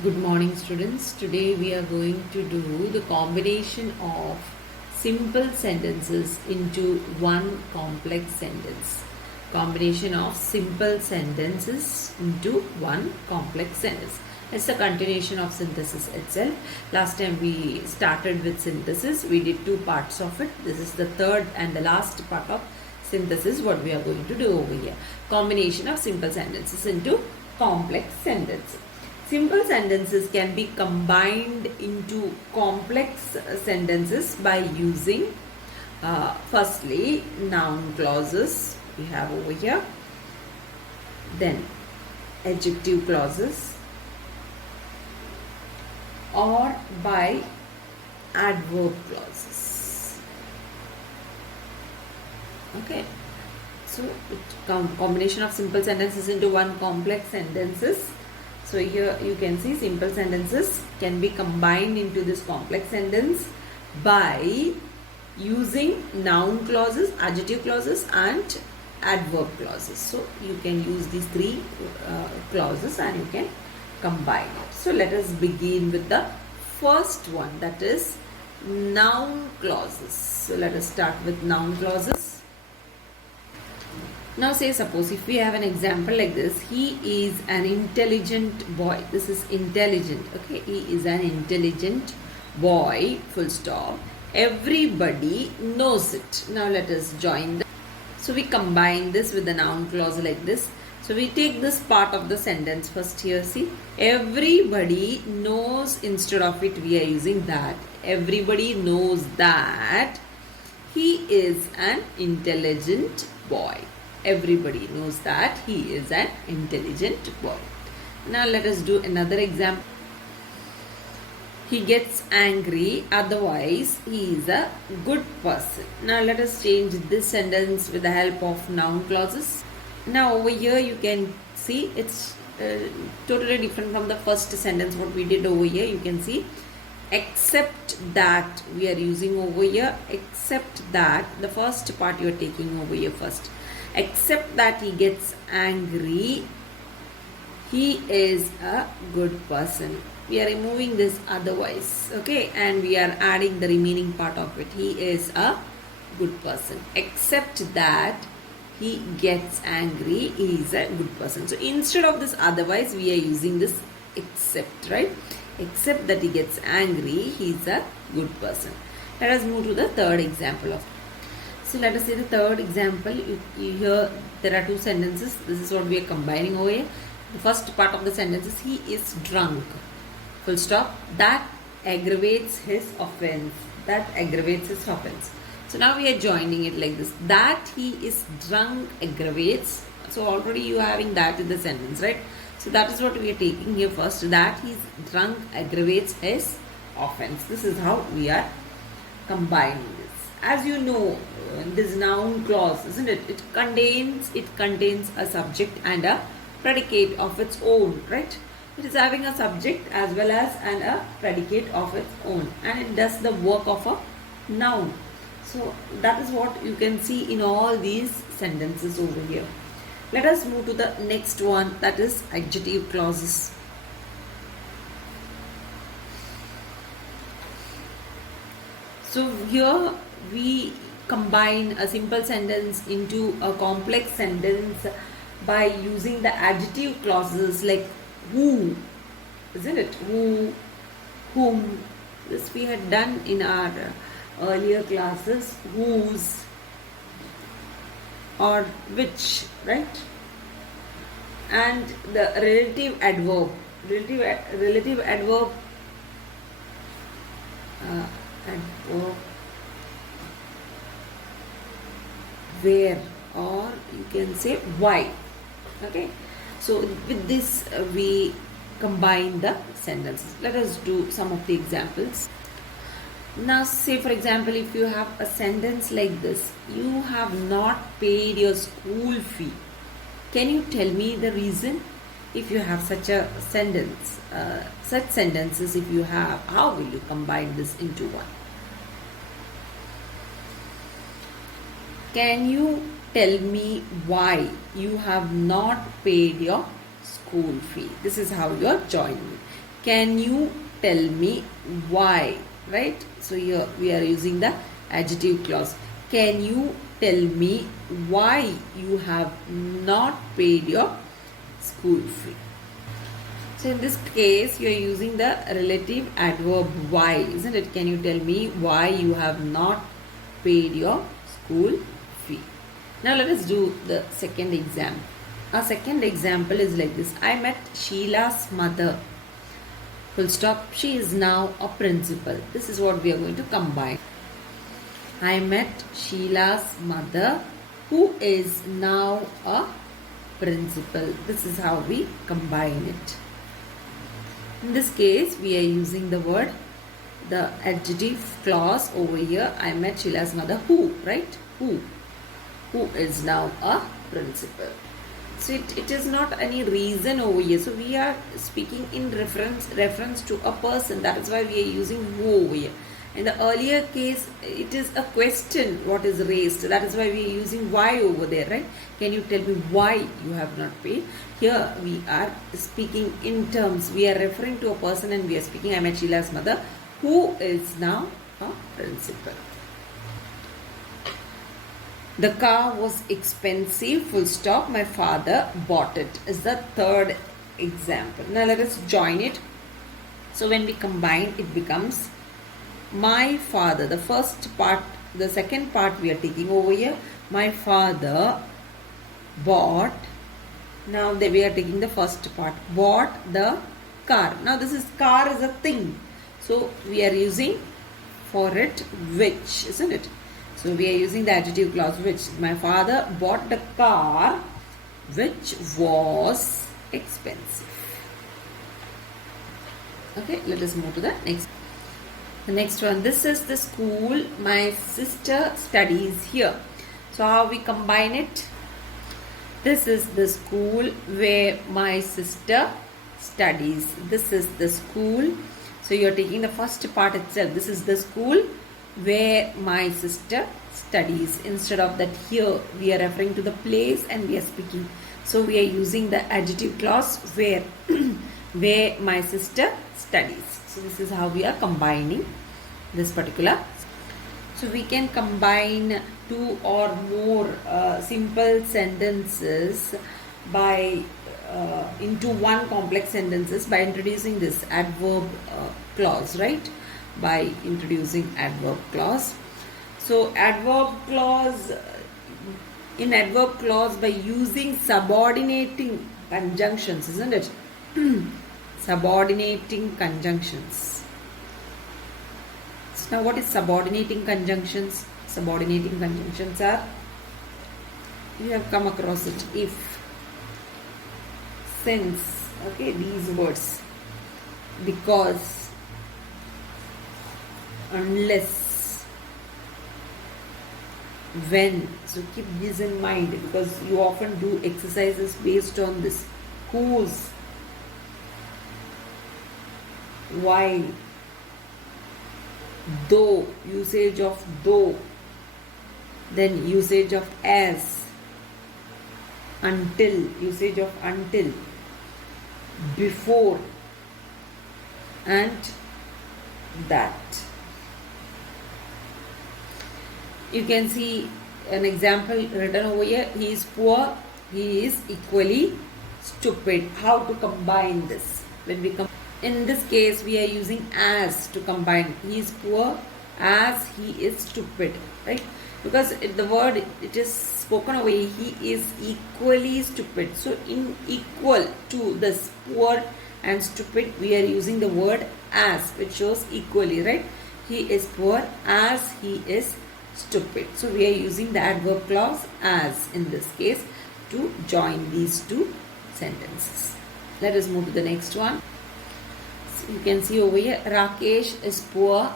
Good morning, students. Today we are going to do the combination of simple sentences into one complex sentence. Combination of simple sentences into one complex sentence. It's the continuation of synthesis itself. Last time we started with synthesis. We did two parts of it. This is the third and the last part of synthesis. What we are going to do over here. Combination of simple sentences into complex sentences. Simple sentences can be combined into complex sentences by using firstly noun clauses we have over here, then adjective clauses, or by adverb clauses. Okay, so combination of simple sentences into one complex sentences. So here you can see simple sentences can be combined into this complex sentence by using noun clauses, adjective clauses and adverb clauses. So you can use these three clauses and you can combine it. So let us begin with the first one, that is noun clauses. So let us start with noun clauses. Now say suppose if we have an example like this, he is an intelligent boy. This is intelligent. Okay, he is an intelligent boy, full stop. Everybody knows it. Now let us join them. So we combine this with the noun clause like this. So we take this part of the sentence first here. See, everybody knows, instead of it we are using that. Everybody knows that he is an intelligent boy. Everybody knows that he is an intelligent boy. Now let us do another example. He gets angry, otherwise he is a good person. Now let us change this sentence with the help of noun clauses. Now over here you can see it's totally different from the first sentence what we did over here. You can see except that we are using over here. Except that, the first part you are taking over here first. Except that he gets angry, he is a good person. We are removing this otherwise, okay, and we are adding the remaining part of it. He is a good person. Except that he gets angry, he is a good person. So instead of this otherwise, we are using this except, right? Except that he gets angry, he is a good person. Let us move to the third example of. So let us say the third example. Here there are two sentences. This is what we are combining over here. The first part of the sentence is he is drunk. Full stop. That aggravates his offense. That aggravates his offense. So now we are joining it like this. That he is drunk aggravates. So already you are having that in the sentence, right? So that is what we are taking here first. That he is drunk aggravates his offense. This is how we are combining this. As you know, this noun clause, isn't it? It contains a subject and a predicate of its own, right? It is having a subject as well as a predicate of its own, and it does the work of a noun. So that is what you can see in all these sentences over here. Let us move to the next one, that is adjective clauses. So here we combine a simple sentence into a complex sentence by using the adjective clauses like who, isn't it? Who, whom. This we had done in our earlier classes. Whose or which, right? And the relative adverb. Relative adverb. Adverb. Where, or you can say why. Okay, so with this we combine the sentences. Let us do some of the examples. Now say for example, if you have a sentence like this, you have not paid your school fee. Can you tell me the reason? If you have such a sentence, such sentences if you have, how will you combine this into one? Can you tell me why you have not paid your school fee? This is how you are joining. Can you tell me why? Right? So here we are using the adjective clause. Can you tell me why you have not paid your school fee? So in this case, you are using the relative adverb why, isn't it? Can you tell me why you have not paid your school fee? Now let us do the second example. Our second example is like this. I met Sheila's mother. Full stop. She is now a principal. This is what we are going to combine. I met Sheila's mother, who is now a principal. This is how we combine it. In this case, we are using the word, the adjective clause over here. I met Sheila's mother, who, right? Who is now a principal. So it is not any reason over here. So we are speaking in reference to a person. That is why we are using who over here. In the earlier case, it is a question what is raised. That is why we are using why over there, right? Can you tell me why you have not paid? Here we are speaking in terms. We are referring to a person and we are speaking. I met Sheila's mother, who is now a principal. The car was expensive, full stop. My father bought it is the third example. Now let us join it. So when we combine, it becomes my father. The first part, the second part we are taking over here. My father bought. Now we are taking the first part. Bought the car. Now this is car is a thing. So we are using for it which, isn't it? So we are using the adjective clause which. My father bought the car which was expensive. Okay, let us move to the next. The next one. This is the school my sister studies here. So how we combine it? This is the school where my sister studies. This is the school. So you are taking the first part itself. This is the school where my sister studies. Instead of that, here we are referring to the place and we are speaking. So we are using the adjective clause where where my sister studies. So this is how we are combining this particular. So we can combine two or more simple sentences by into one complex sentences by introducing this adverb clause, right? By introducing adverb clause. So adverb clause, in adverb clause by using subordinating conjunctions, isn't it? Subordinating conjunctions. So now what is subordinating conjunctions? Subordinating conjunctions are, you have come across it, if, since, okay, these words, because, unless, when. So keep this in mind because you often do exercises based on this. Whose, while, though, usage of though, then usage of as, until, usage of until, before, and that. You can see an example written over here. He is poor, he is equally stupid. How to combine this? When we come, in this case we are using as to combine. He is poor as he is stupid, right? Because the word, it is spoken over here, he is equally stupid. So in equal to this poor and stupid, we are using the word as, which shows equally, right? He is poor as he is stupid. So we are using the adverb clause as in this case to join these two sentences. Let us move to the next one. So you can see over here, Rakesh is poor,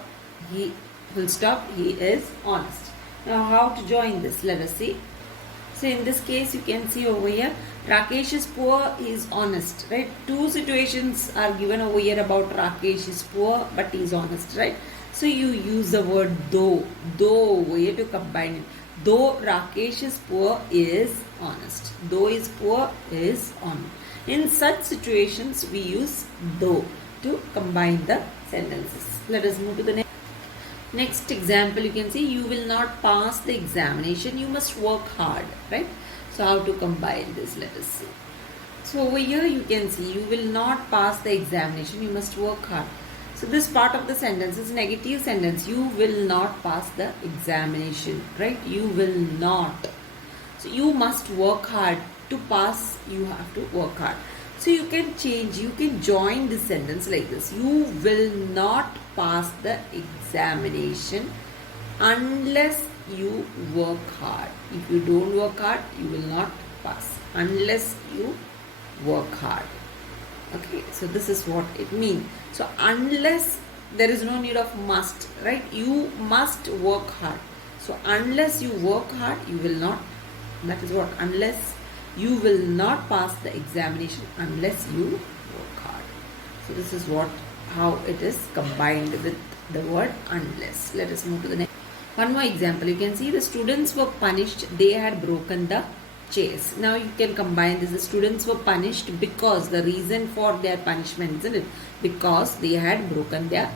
he, full stop, he is honest. Now how to join this? Let us see. So in this case you can see over here, Rakesh is poor, he is honest, right? Two situations are given over here about Rakesh is poor but he is honest, right? So you use the word though over here to combine it. Though Rakesh is poor, is honest. Though is poor, is honest. In such situations we use though. to combine the sentences. Let us move to the next. Next example, you can see, you will not pass the examination, you must work hard, right? So how to combine this? Let us see. So over here you can see, you will not pass the examination, you must work hard. So this part of the sentence is negative sentence. You will not pass the examination, right? You will not. So you must work hard. To pass, you have to work hard. So you can change, you can join this sentence like this. You will not pass the examination unless you work hard. If you don't work hard, you will not pass unless you work hard. Okay, so this is what it means. So unless, there is no need of must, right? You must work hard. So unless you work hard, you will not. That is what, unless you will not pass the examination unless you work hard. So this is what, how it is combined with the word unless. Let us move to the next. One more example. You can see the students were punished. They had broken the chairs. Now you can combine this. The students were punished because, the reason for their punishment, isn't it? Because they had broken the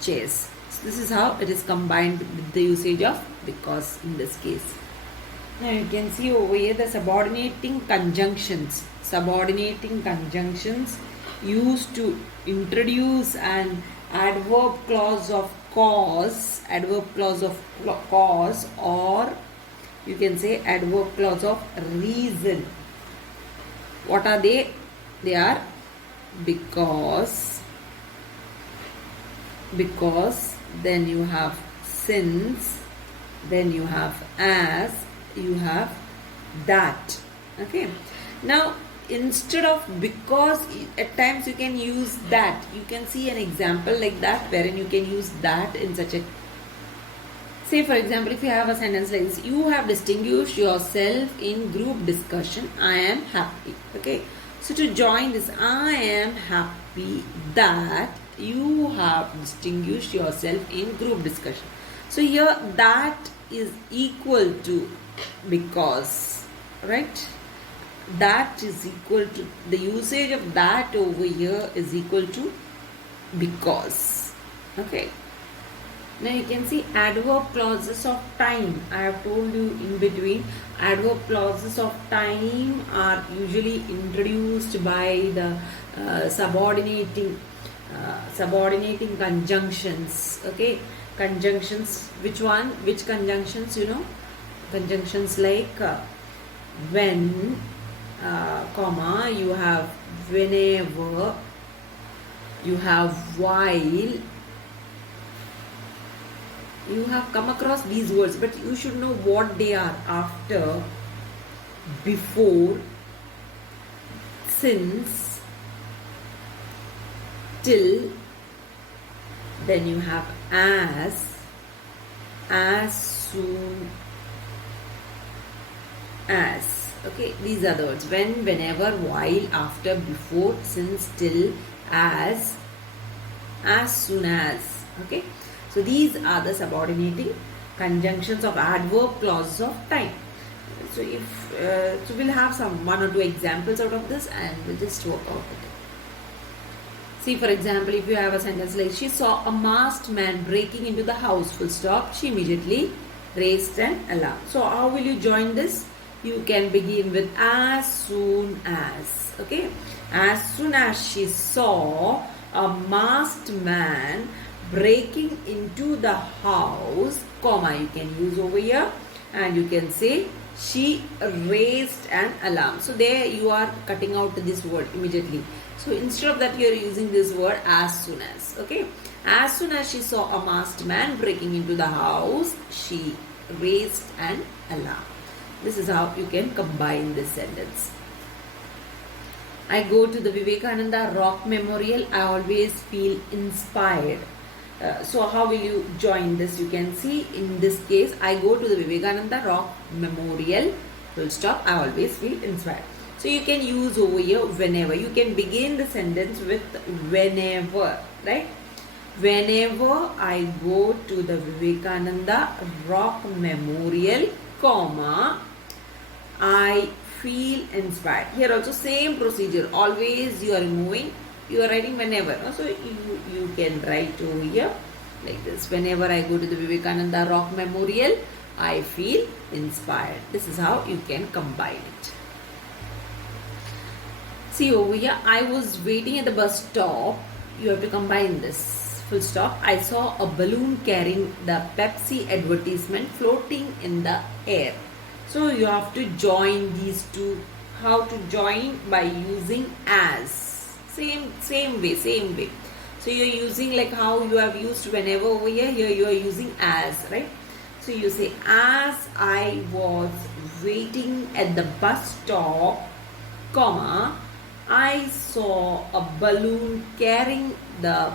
chairs. So this is how it is combined with the usage of because in this case. Now you can see over here the subordinating conjunctions. Subordinating conjunctions used to introduce an adverb clause of cause, or you can say adverb clause of reason. What are they? They are because, then you have since, then you have as, you have that. Okay, now instead of because, at times you can use that. You can see an example like that wherein you can use that in such a, say for example, if you have a sentence like this, you have distinguished yourself in group discussion, I am happy. Okay, so to join this, I am happy that you have distinguished yourself in group discussion. So here that is equal to because, right? That is equal to, the usage of that over here is equal to because. Okay, now you can see adverb clauses of time. I have told you in between, adverb clauses of time are usually introduced by the subordinating conjunctions. Okay, conjunctions, which conjunctions, you know? Conjunctions like when, comma, you have whenever, you have while. You have come across these words, but you should know what they are. After, before, since, till, then you have as soon as. Okay, these are the words: when, whenever, while, after, before, since, till, as soon as. Okay, so these are the subordinating conjunctions of adverb clauses of time. So if so we'll have some one or two examples out of this and we'll just work out with it. See, for example, if you have a sentence like, she saw a masked man breaking into the house, full stop, she immediately raised an alarm. So how will you join this? You can begin with as soon as. Okay, as soon as she saw a masked man breaking into the house, comma, you can use over here, and you can say she raised an alarm. So there you are cutting out this word immediately. So instead of that, you are using this word as soon as. Okay, as soon as she saw a masked man breaking into the house, she raised an alarm. This is how you can combine this sentence. I go to the Vivekananda Rock Memorial. I always feel inspired. So how will you join this? You can see in this case, I go to the Vivekananda Rock Memorial, full stop, I always feel inspired. So you can use over here whenever. You can begin the sentence with whenever, right? Whenever I go to the Vivekananda Rock Memorial, comma, I feel inspired. Here also same procedure. Always you are removing, you are writing whenever. So you can write over here like this. Whenever I go to the Vivekananda Rock Memorial, I feel inspired. This is how you can combine it. See over here, I was waiting at the bus stop. You have to combine this. Full stop. I saw a balloon carrying the Pepsi advertisement floating in the air. So you have to join these two. How to join? By using as. Same way. So you are using like how you have used whenever over here. Here you are using as, right? So you say, as I was waiting at the bus stop, comma, I saw a balloon carrying the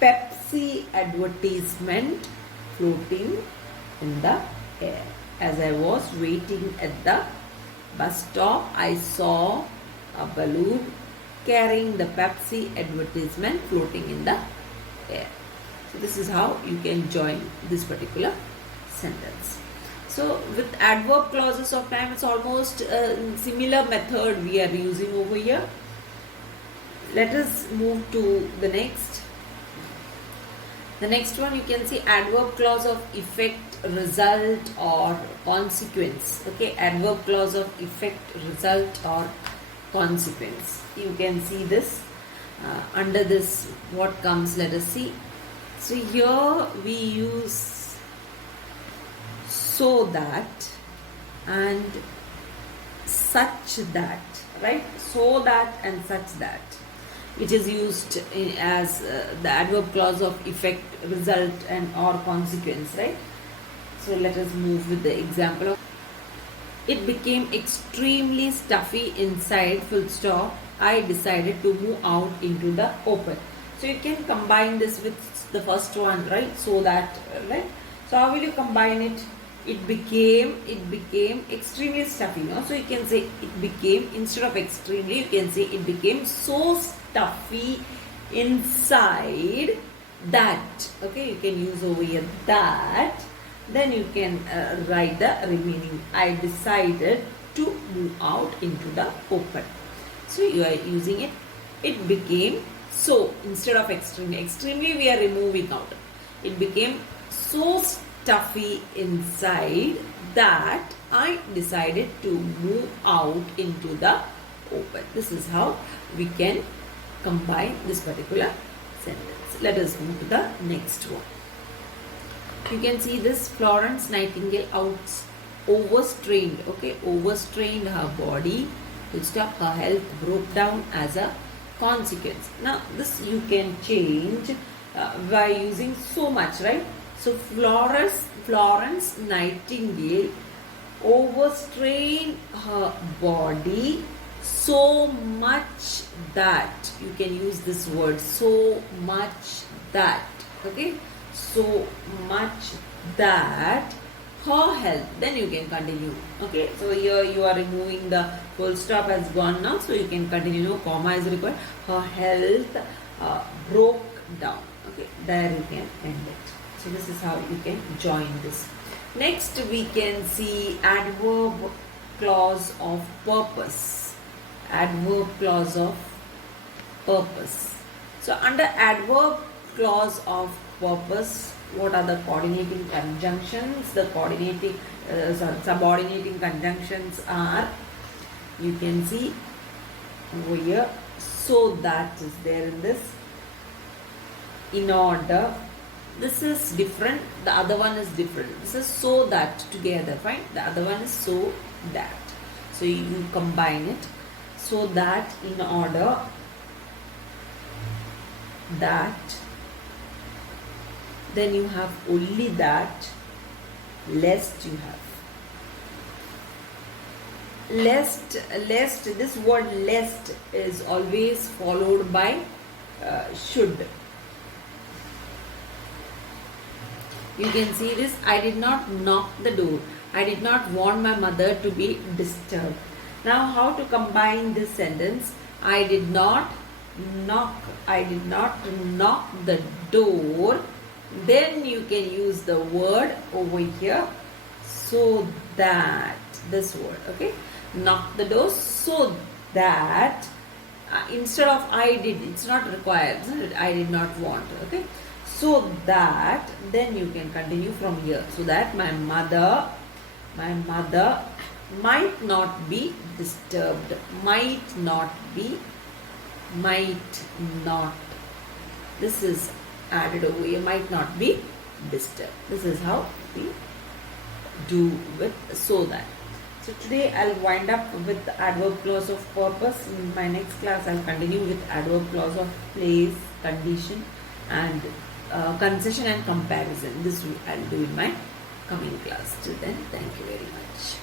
Pepsi advertisement floating in the air. As I was waiting at the bus stop, I saw a balloon carrying the Pepsi advertisement floating in the air. So this is how you can join this particular sentence. So with adverb clauses of time, it's almost a similar method we are using over here. Let us move to the next. The next one, you can see adverb clause of effect, result or consequence. Okay, adverb clause of effect, result or consequence. You can see this. Under this, what comes, let us see. So here we use so that and such that, right? So that and such that, which is used as the adverb clause of effect, result and or consequence, right? So let us move with the example. It became extremely stuffy inside, full stop. I decided to move out into the open. So you can combine this with the first one, right? So that, right? So how will you combine it? It became extremely stuffy. No? So you can say it became, instead of extremely, you can say it became so stuffy inside that. Okay, you can use over here that. Then you can write the remaining. I decided to move out into the open. So you are using it. It became so, instead of extremely. Extremely we are removing out. It became so stuffy inside that I decided to move out into the open. This is how we can combine this particular sentence. Let us move to the next one. You can see this. Florence Nightingale overstrained. Okay, overstrained her body. Full stop. Her health broke down as a consequence. Now this you can change by using so much, right? So Florence Nightingale overstrained her body so much that, you can use this word, so much that, okay, so much that her health, then you can continue. Okay, so here you are removing the full stop has gone now, so you can continue. No comma is required. Her health broke down. Okay, there you can end it. So this is how you can join this. Next we can see adverb clause of purpose. Adverb clause of purpose. So under adverb clause of purpose, what are the coordinating conjunctions? The subordinating conjunctions are, you can see over here, so that is there in this. In order, this is different, the other one is different. This is so that together, fine. The other one is so that. So you combine it. So that, in order, that, then you have only that, lest you have. Lest, this word lest is always followed by should. You can see this. I did not knock the door. I did not want my mother to be disturbed. Now how to combine this sentence? I did not knock the door. Then you can use the word over here, so that, this word, okay. knock the door so that instead of I did, it's not required, isn't it? I did not want, okay? So that, then you can continue from here. So that my mother might not be disturbed. Might not. This is added over here. Might not be disturbed. This is how we do with so that. So today I'll wind up with the adverb clause of purpose. In my next class I'll continue with adverb clause of place, condition and concession and comparison. This I'll do in my coming class. Till then, thank you very much.